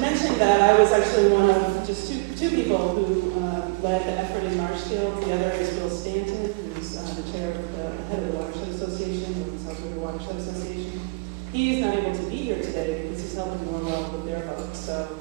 should mention that I was actually one of just two people who led the effort in Marshfield. The other is Bill Stanton, who's the chair of the head of the Watershed Association, or the South River Watershed Association. He is not able to be here today because he's helping Norwell with their vote. So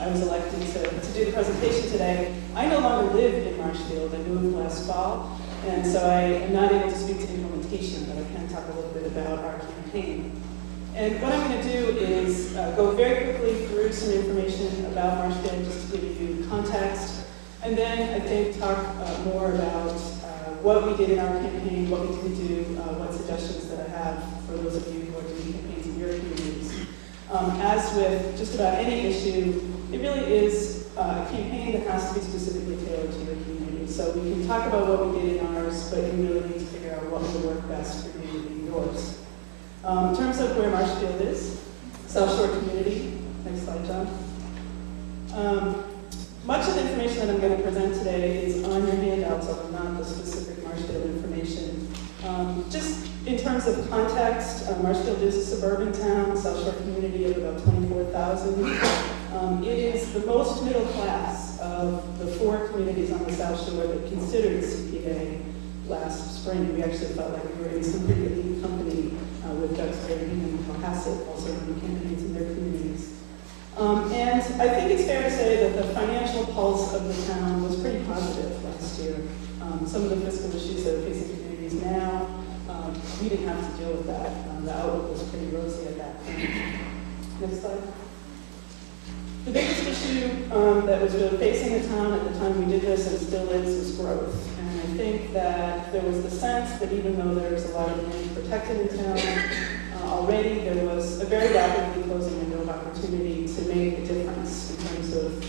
I was elected to do the presentation today. I no longer live in Marshfield. I moved last fall, and so I am not able to speak to implementation, but I can talk a little bit about our campaign. And what I'm going to do is go very quickly through some information about Marshfield just to give you context, and then I think talk more about what we did in our campaign, what we didn't do, what suggestions that I have for those of you who are doing campaigns in your communities. As with just about any issue, it really is a campaign that has to be specifically tailored to your community. So we can talk about what we did in ours, but you really need to figure out what will work best for you in yours. In terms of where Marshfield is, South Shore community. Next slide, John. Much of the information that I'm going to present today is on your handouts, although not the specific Marshfield information. Just in terms of context, Marshfield is a suburban town, South Shore community of about 24,000. It is the most middle class of the 4 communities on the South Shore that considered the CPA last spring. We actually felt like we were in some pretty elite company with Duxbury and Cohasset also running campaigns in their communities. And I think it's fair to say that the financial pulse of the town was pretty positive last year. Some of the fiscal issues that are facing communities now, we didn't have to deal with that. The outlook was pretty rosy at that point. Next slide. The biggest issue that was really facing the town at the time we did this, and still is, was growth. And I think that there was the sense that even though there's a lot of land protected in town already, there was a very rapidly closing window of opportunity to make a difference in terms of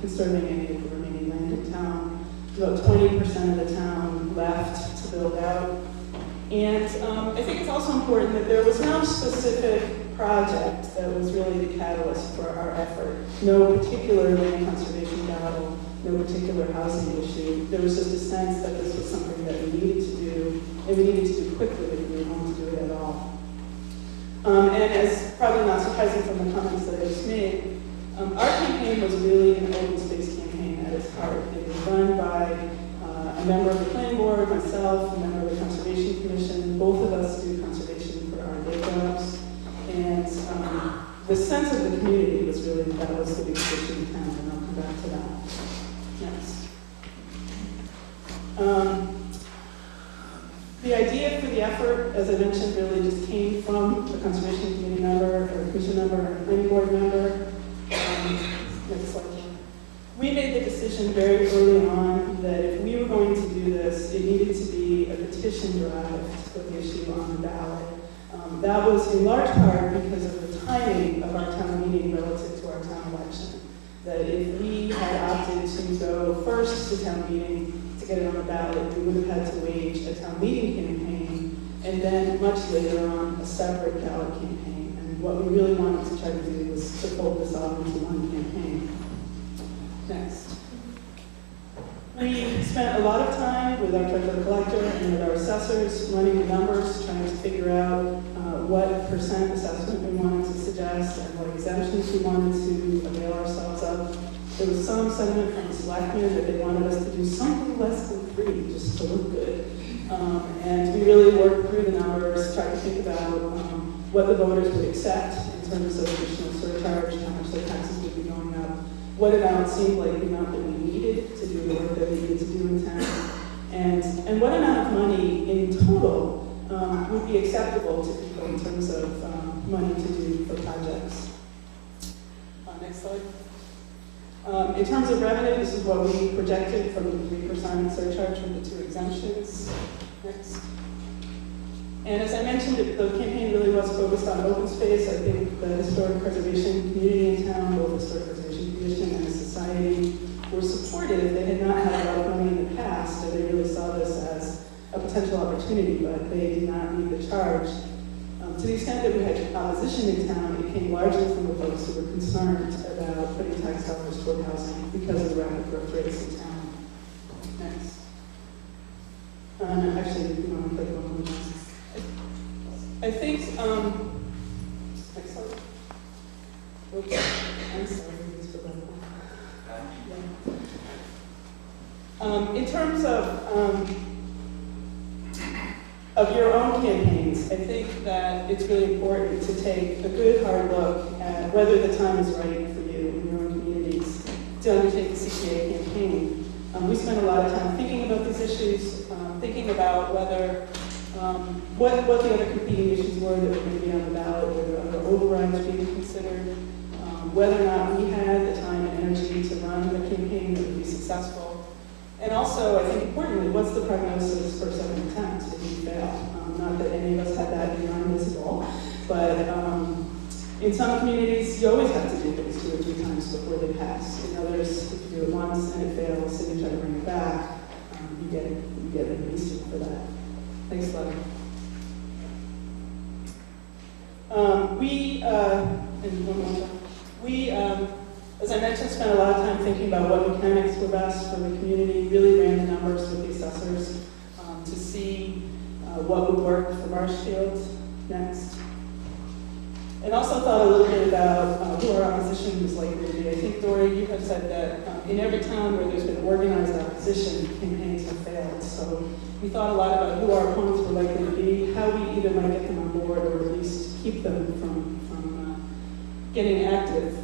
conserving any of the remaining land in town. About 20% of the town left to build out. And I think it's also important that there was no specific project that was really the catalyst for our effort. No particular land conservation battle, no particular housing issue. There was just a sense that this was something that we needed to do, and we needed to do quickly if we were going to do it at all. And as probably not surprising from the comments that I just made, our campaign was really an open space campaign at its heart. It was run by a member of the planning board, myself, a member of the Conservation Commission. Both of us do conservation for our day jobs. And the sense of the community was really that was the big issue in town, and I'll come back to that next. The idea for the effort, as I mentioned, really just came from a Conservation Committee member, or a Commission member, or a Planning Board member. Next slide. We made the decision very early on that if we were going to do this, it needed to be a petition drive to put the issue on the ballot. That was in large part because of the timing of our town meeting relative to our town election. That if we had opted to go first to town meeting to get it on the ballot, we would have had to wage a town meeting campaign, and then much later on, a separate ballot campaign. And what we really wanted to try to do was to fold this all into one campaign. Next. We spent a lot of time with our treasurer collector and with our assessors running the numbers, trying to figure out what percent assessment we wanted to suggest and what exemptions we wanted to avail ourselves of. There was some sentiment from the selectmen that they wanted us to do something less than 3 just to look good. And we really worked through the numbers, tried to think about what the voters would accept in terms of additional surcharge, how much their taxes would be going up, what amount seemed like the amount that we needed to do the work that we needed to do in town, and what amount of money in total would be acceptable to people in terms of money to do for projects. Next slide. In terms of revenue, this is what we projected from the 3% surcharge from the 2 exemptions. Next. And as I mentioned, the campaign really was focused on open space. I think the historic preservation community in town, both the Historic Preservation Commission and the Society, were supportive. They had not had a lot of money in the past, and they really saw this as a potential opportunity, but they did not lead the charge. To the extent that we had opposition in town, it came largely from the folks who were concerned about putting tax dollars toward housing because of the rapid growth rates in town. Next. Actually, if you want to click on one. I think, next slide. Oops, I'm sorry. terms of your own campaigns, I think that it's really important to take a good hard look at whether the time is right for you in your own communities to undertake a CPA campaign. We spent a lot of time thinking about these issues, thinking about whether what the other competing issues were that were going to be on the ballot, whether other overrides being considered, whether or not we had the time and energy to run a campaign that would be successful. And also, I think importantly, what's the prognosis for second attempts if you fail? Not that any of us had that in mind visible, but in some communities, you always have to do things 2 or 3 times before they pass. In others, if you do it once and it fails and you try to bring it back, you get a beasting for that. Next slide. As I mentioned, spent a lot of time thinking about what mechanics were best for the community, really ran the numbers with the assessors to see what would work for Marshfield next. And also thought a little bit about who our opposition was likely to be. I think, Dory, you have said that in every town where there's been organized opposition, campaigns have failed. So we thought a lot about who our opponents were likely to be, how we either might get them on board or at least keep them from getting active.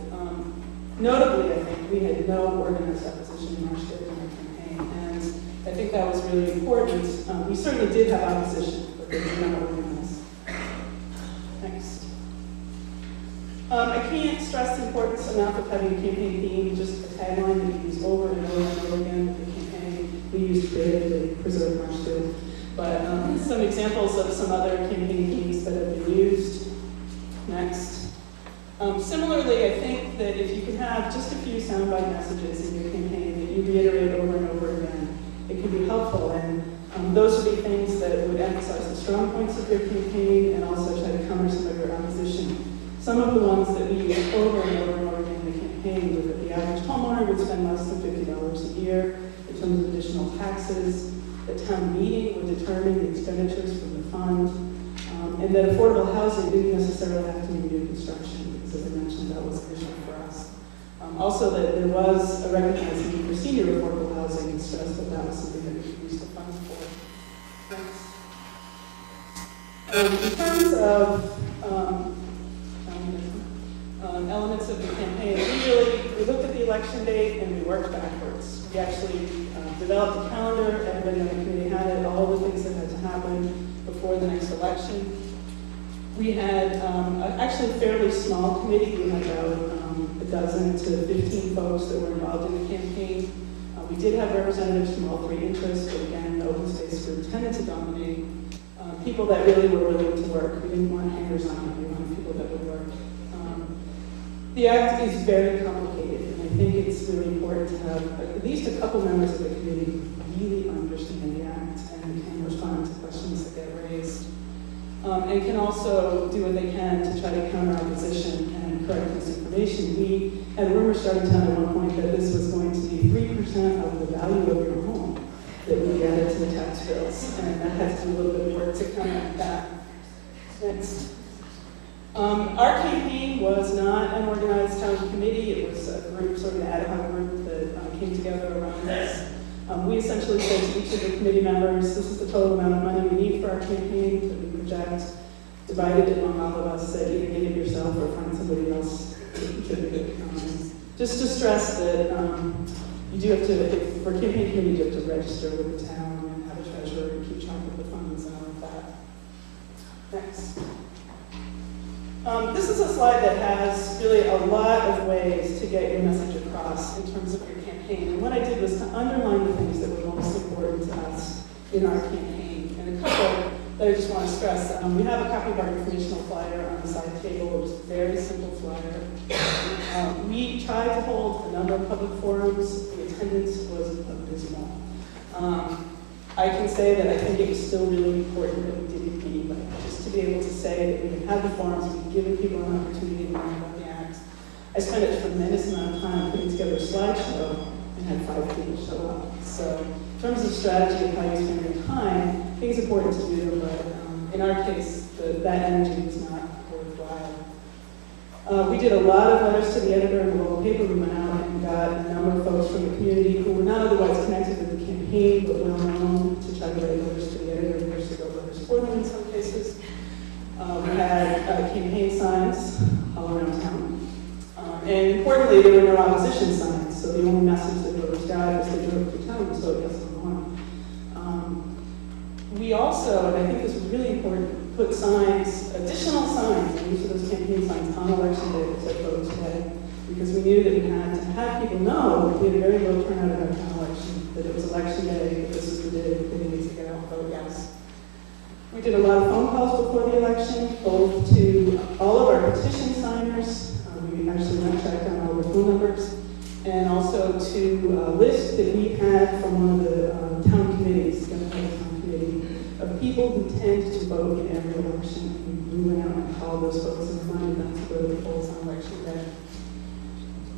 Notably, I think we had no organized opposition in Marshfield in our campaign, and I think that was really important. We certainly did have opposition, but they were not organized. Next. I can't stress the importance enough of having a campaign theme, just a tagline that you use over and over and over again with the campaign. We used creatively preserve Marshfield. But some examples of some other campaign themes that have been used. Next. Similarly, I think that if you can have just a few soundbite messages in your campaign that you reiterate over and over again, it can be helpful. And those would be things that would emphasize the strong points of your campaign and also try to counter some of your opposition. Some of the ones that we use over and over and over again in the campaign were that the average homeowner would spend less than $50 a year in terms of additional taxes, the town meeting would determine the expenditures from the fund, and that affordable housing didn't necessarily have to be new construction, because as I mentioned, that was an issue for us. Also that there was a recognized need for senior affordable housing and stress that that was something that we could use the funds for. Next. In terms of elements of the campaign, we looked at the election date and we worked backwards. We actually developed a calendar, everybody on the committee had it, all the things that had to happen before the next election. We had actually a fairly small committee. We had about a dozen to 15 folks that were involved in the campaign. We did have representatives from all 3 interests, but again, the open space group tended to dominate. People that really were willing to work. We didn't want hangers on, we wanted people that would work. The act is very complicated, and I think it's really important to have at least a couple members of the committee really understand the act and can respond to questions that get raised. And can also do what they can to try to counter opposition and correct misinformation. We had a rumor starting town at one point that this was going to be 3% of the value of your home that would be added to the tax bills, and that has to do a little bit of work to counteract that. Next. Our campaign was not an organized town committee. It was a group, sort of an ad hoc group that came together around this. We essentially said to each of the committee members, this is the total amount of money we need for our campaign that we project, divided it among all of us, said either get it yourself or find somebody else to contribute. Just to stress that you do have to, for campaign committee, you have to register with the town and have a treasurer and keep track of the funds and all of that. Next. This is a slide that has really a lot of ways to get your message across in terms of your campaign. And what I did was to underline the things that were most important to us in our campaign. And a couple that I just want to stress. We have a copy of our informational flyer on the side table. It was a very simple flyer. We tried to hold a number of public forums. The attendance was abysmal. I can say that I think it was still really important that we didn't meet, but just to be able to say that we had the forums, we've given people an opportunity to learn about the act. I spent a tremendous amount of time putting together a slideshow and had 5 people show up. So in terms of strategy and how you spend your time, I think it's important to do them, but in our case, that energy was not worthwhile. We did a lot of letters to the editor in the local paper. We went out and got a number of folks from the community who were not otherwise connected with the campaign campaign, but well known to try to write letters to the editor, and actually wrote letters for them in some cases. We had campaign signs all around town. And importantly, there were no opposition signs, so the only message that voters got was they drove through town, so yes or no. We also, and I think this was really important, put signs, additional signs, and each of those campaign signs on election day that said vote today, because we knew that we had to have people know that we had a very low turnout in our town election, that it was election day, that this is the day that they needed to get out, vote yes. We did a lot of phone calls before the election, both to all of our petition signers. We actually went track down all the phone numbers, and also to a list that we had from one of the town committees, the town committee, of people who tend to vote in every election. We went out and called those folks and reminded them to go to the polls on election day.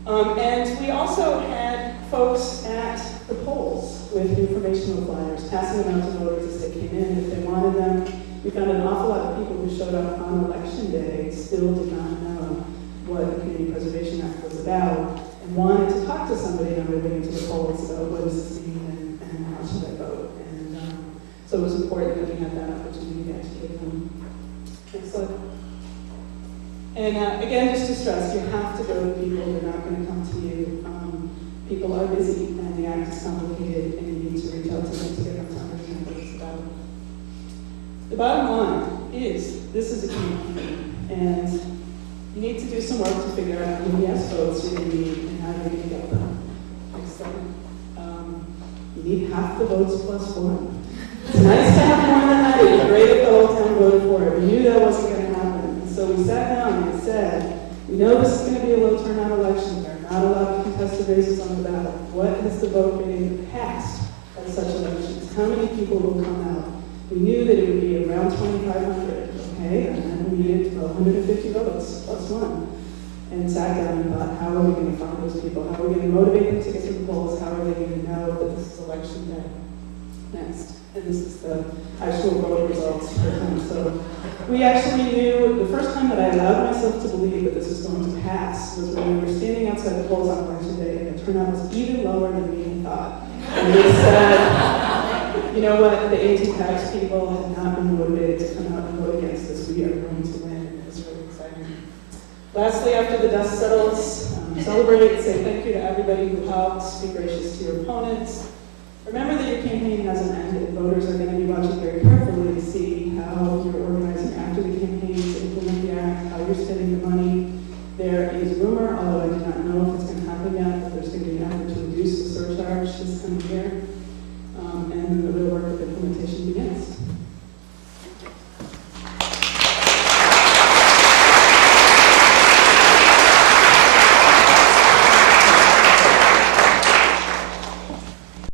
And we also had folks at the polls with informational flyers, passing them out to voters as they came in if they wanted them. We found an awful lot of people who showed up on election day still did not know what the Community Preservation Act was about and wanted to talk to somebody on their way into the polls about what does this mean and how should I vote. And so it was important that we had that opportunity to educate them. Next slide. And again, just to stress, you have to go to people. They're not going to come to you. People are busy, and the act is complicated, and you need to reach out to them to get them to understand what it's about. The bottom line is, this is a campaign, and you need to do some work to figure out how many yes votes you're going to need and how you're going to get them. Next slide. You need half the votes plus one. It's nice to have more than that. It's great if the whole town voted for it. We knew that wasn't going to happen. And so we sat down and said, we know this is going to be a low turnout election. There are not a lot of contested races on the ballot. What has the vote been in the past at such elections? How many people will come out? We knew that it would be around 2,500, okay? And then we needed 1,250 votes plus one. And sat down and thought, how are we going to find those people? How are we going to motivate them to get to the polls? How are they going to know that this is election day? Next. And this is the actual vote results for them. So we actually knew, the first time that I allowed myself to believe that this was going to pass was when we were standing outside the polls on election day, and the turnout was even lower than we had thought. And we said, you know what, the anti-tax people have not been motivated to come out and vote against this. We are going to win. And it was really exciting. Lastly, after the dust settles, celebrate, say thank you to everybody who helped, be gracious to your opponents. Remember that your campaign hasn't ended. Voters are going to be watching very carefully to see how